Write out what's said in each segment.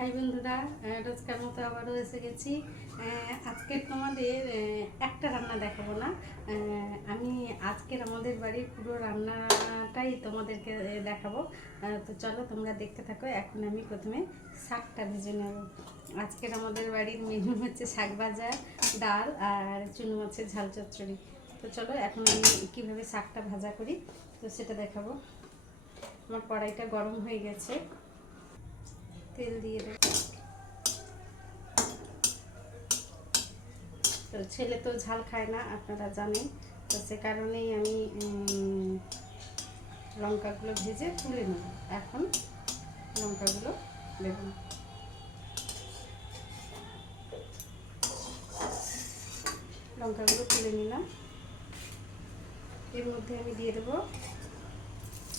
High বন্ধুরা, রোজকার মতো আবারও এসে গেছি। আজকে তোমাদের একটা রান্না দেখাবো না। আমি আজকের আমাদের বাড়ির পুরো রান্নাটাই তোমাদেরকে দেখাবো। তো চলো তোমরা দেখতে থাকো। এখন আমি প্রথমে শাকটা ভেজে নেব। আজকের আমাদের বাড়ির মেনু হচ্ছে শাক ভাজা, ডাল আর চুনো মাছের ঝাল চচ্চড়ি। তো চলো এখন আমি কীভাবে শাকটা ভাজা করি তো সেটা দেখাবো। আমার কড়াইটা গরম হয়ে গেছে, তেল দিয়ে দেব। তো ছেলে তো ঝাল খায় না, আপনারা জানেন। তো সে কারণেই আমি লঙ্কাগুলো ভেজে তুলে নেব। এখন লঙ্কাগুলো দেব। লঙ্কাগুলো তুলে নিলাম। এর মধ্যে আমি দিয়ে দেবো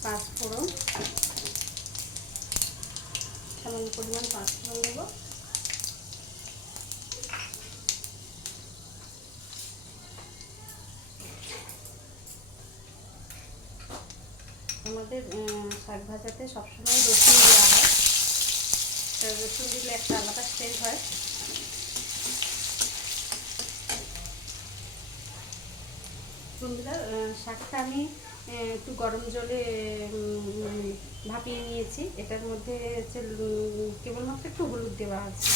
পাঁচফোড়ন, সামান্য পরিমাণ পাঁচফোড়ন দেবো। আমাদের শাক ভাজাতে সবসময় রসুন দেওয়া হয়। রসুন দিলে একটা আলাদা স্মেল হয়। বন্ধুরা, শাকটা আমি একটু গরম জলে ভাপিয়ে নিয়েছি। এটার মধ্যে হচ্ছে কেবলমাত্র একটু হলুদ দেওয়া আছে।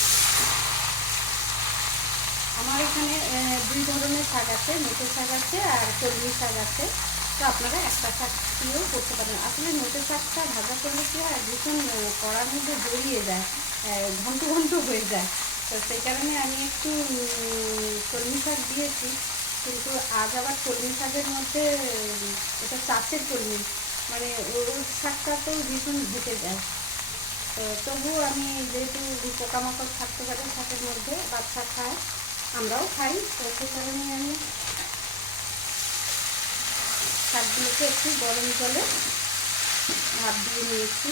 আমার এখানে দুই ধরনের শাক আছে, নোটে শাক আছে আর কলমি শাক আছে। তো আপনারা একটা শাক দিয়েও করতে পারেন। আসলে নোটে শাকটা ভাজা করলে কি হয়, ভীষণ কড়ার মধ্যে জড়িয়ে যায়, ঘন্ট ঘন্ট হয়ে যায়। তো সেই কারণে আমি একটু কলমি শাক দিয়েছি। কিন্তু আজ আবার কলমি শাকের মধ্যে এটা চাষের কলমি, মানে ওর শাকটা তো ভীষণ ঘেটে যায়। তো তবুও আমি যেহেতু পোকামাকড় থাকতে পারে শাকের মধ্যে, বাচ্চা খায়, আমরাও খাই, তো সে কারণে আমি শাকগুলোকে একটু গরম জলে ভাপ দিয়ে নিয়েছি।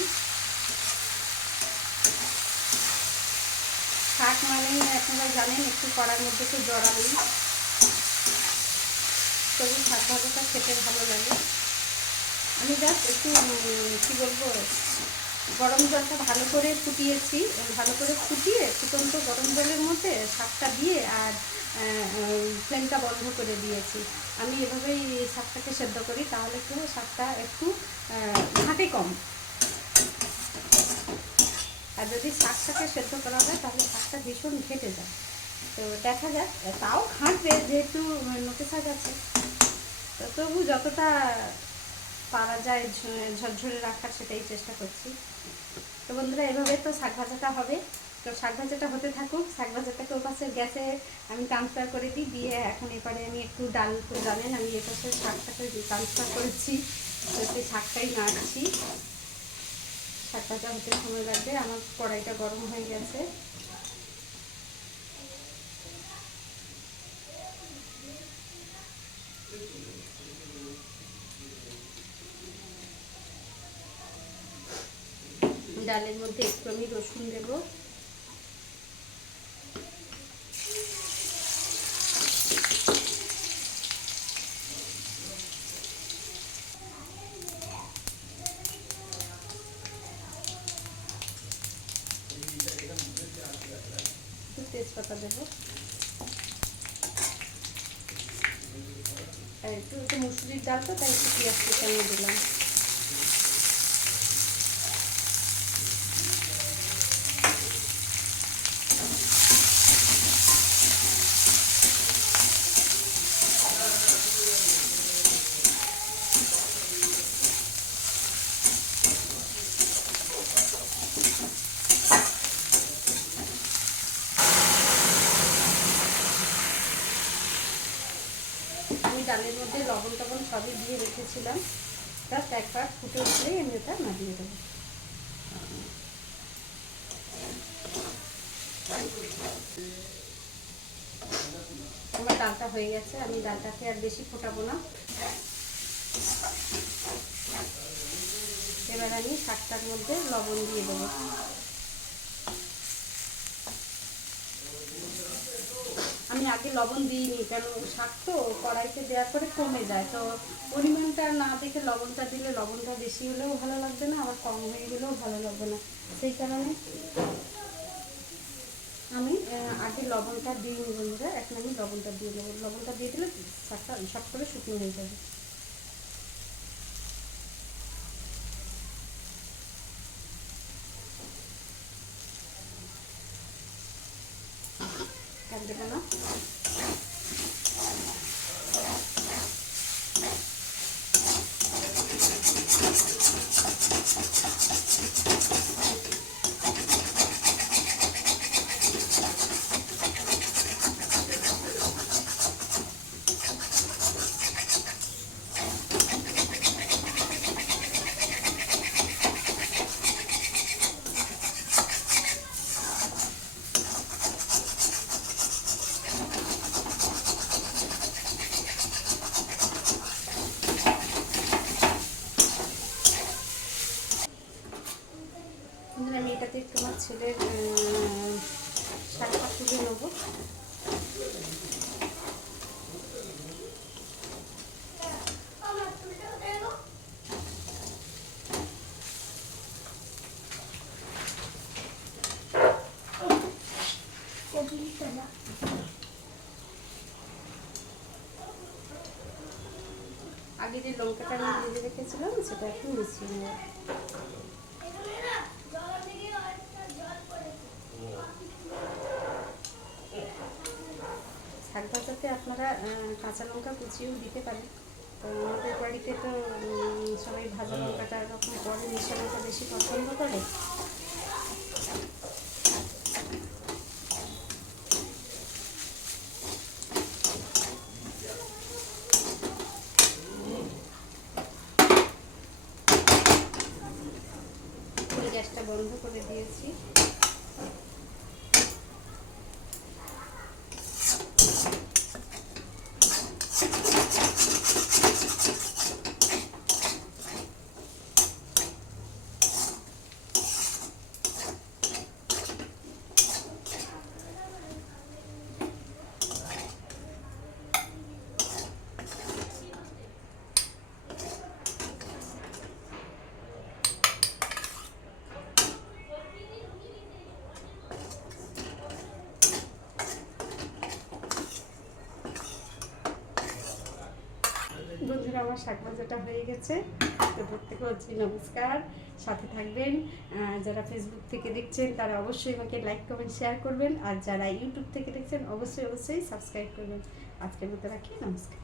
শাক মানেই আপনারা জানেন একটু কড়ার মধ্যে তো জড়াবেই, তবু শাক ভাজাটা খেতে ভালো লাগে। আমি জাস্ট একটু কী বলবো, গরম জলটা ভালো করে ফুটিয়েছি। ভালো করে ফুটিয়ে ফুটন্ত গরম জলের মধ্যে শাকটা দিয়ে আর ফ্লেমটা বন্ধ করে দিয়েছি। আমি এভাবেই শাকটাকে সেদ্ধ করি, তাহলে কি হয়, শাকটা একটু ঘাঁটে কম। আর যদি শাকটাকে সেদ্ধ করা হয় তাহলে শাকটা ভীষণ ঘেটে যায়। তো দেখা যাক, তাও ঘাঁটবে যেহেতু নোটে শাক আছে। তো তবু যতটা পারা যায় ঝরঝরে রাখার সেটাই চেষ্টা করছি। তো বন্ধুরা, এভাবে তো শাক ভাজাটা হবে। তো শাক ভাজাটা হতে থাকুক। শাক ভাজাটাকে ওপাশে গ্যাসে আমি ট্রান্সফার করে দিই, দিয়ে এখন এবারে আমি একটু ডাল, তো জানেন আমি এপাশে শাকটাকে ট্রান্সফার করেছি। তো সেই শাকটাই নাড়ছি। শাক ভাজা হতে সময় লাগবে। আমার কড়াইটা গরম হয়ে গেছে। ডালের মধ্যে একটু আমি রসুন দেবো। একটু তেজপাতা দেবো, আর একটু মুসুরির ডাল তো, তাই একটু পেঁয়াজ কুচানো দিলাম। আমি ডালের মধ্যে লবণ টবণ সবই দিয়ে রেখেছিলাম। জাস্ট একবার ফুটে উঠলেই আমি ওটা নামিয়ে দেবো। আমার ডালটা হয়ে গেছে, আমি ডালটাকে আর বেশি ফোটাবো না। এবার আমি শাকটার মধ্যে লবণ দিয়ে দেবো। আমি আগে লবণ দিইনি, কেন শাক তো কড়াইতে দেওয়ার পরে কমে যায়। তো পরিমাণটা না দেখে লবণটা দিলে লবণটা বেশি হলেও ভালো লাগবে না, আবার কম হয়ে গেলেও ভালো লাগবে না। সেই কারণে আমি আগে লবণটা দিইনি বন্ধুরা, এখন আমি লবণটা দিয়ে নেবো। লবণটা দিয়ে দিলে শাকটা সব করে শুকনো হয়ে যাবে। আর দেবো না। আমি এটাতে একটু আমার ছেলের শাকটা তুলে নেবো। আগে যে লঙ্কাটা আমি ভেজে রেখেছিলাম সেটা এখন মিশিয়ে নেব। শাক ভাজাতে আপনারা কাঁচা লঙ্কা কুচিয়েও দিতে পারেন। তো আমাদের বাড়িতে তো সবাই ভাজা লঙ্কাটা এরকম করে, মিশা লঙ্কা বেশি পছন্দ করে। গ্যাসটা বন্ধ করে দিয়েছি। বন্ধুরা, আমার শাক ভাজাটা হয়ে গেছে। তো প্রত্যেকে হচ্ছে নমস্কার, সাথে থাকবেন। যারা ফেসবুক থেকে দেখছেন তারা অবশ্যই আমাকে লাইক কমেন্ট শেয়ার করবেন, আর যারা ইউটিউব থেকে দেখছেন অবশ্যই সাবস্ক্রাইব করবেন। আজকের মতো রাখি, নমস্কার।